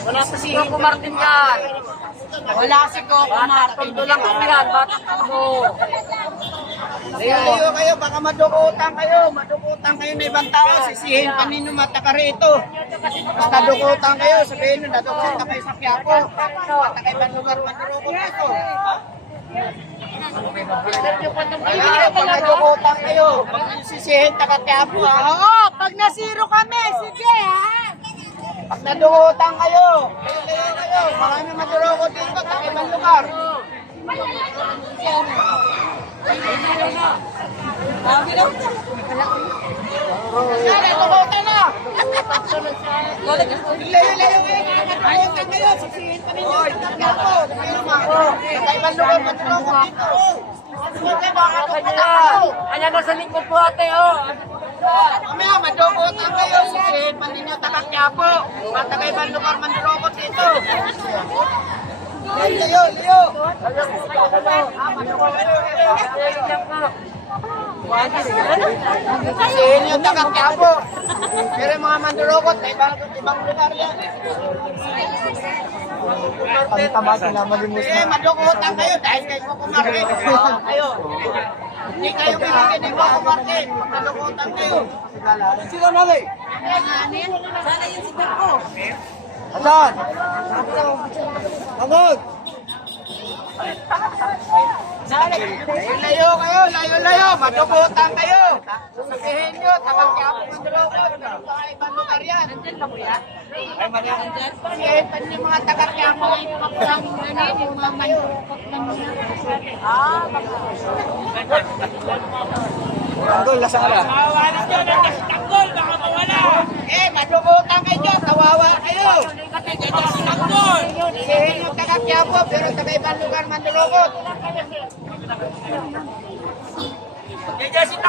Wala pa si Coco Martin yan. Wala si Coco Martin. Ito lang kami yan. Batang tulo. Layo kayo, baka madukutan kayo. Madukutan kayo ng ibang tao. Sisihin pa ninyo mata ka rito. Basta dukutan kayo, sabihin nyo, nadukutan kayo sa Quiapo. Mata kayo ibang lugar, madurukot ito. Kaya, pag nadukutan kayo, sisihin ta ka Quiapo. Oo, pag nasiro kami, sige ha. Pag nadukutan kayo, layo kayo, marami madurukot dito, taka ibang lugar. Dukutan na! Layo kayo, dukutan kayo, sisihin pa ninyo sa Quiapo. Taka ibang lugar, madurukot dito. Ayan na sa lingkod po ate, oh. Mamaya, madukutan kayo, sisihin pa ninyo taka Quiapo. Mata kayo ibang lugar, madurukot dito. Layo. Sisihin nyo taka Quiapo. Pero yung mga mandurukot, ibang lugar yan. Madukutan kayo dahil kayo Coco Martin. Kayo. Hindi kayo bibigyan ng Coco Martin. Madukutan kayo. Sino nali? Sana yun si Coco. Asan? Agad! Layo kayo, layo. Madukutan kayo. Sabihin nyo, takang Quiapo mandurukot. Baka ibang lugar yan. Ay, Marian. Sabihin pa nyo mga takang Quiapo. Yung mga mandurukot na mga. Tanggol, lasang ala. Mawawalan nyo na kasi tanggol, baka mawala. Madukutan kayo, kawawa kayo. Ito si tanggol. Sabihin nyo takang Quiapo, pero taga ibang lugar mandurukot. Kaya si tanggol.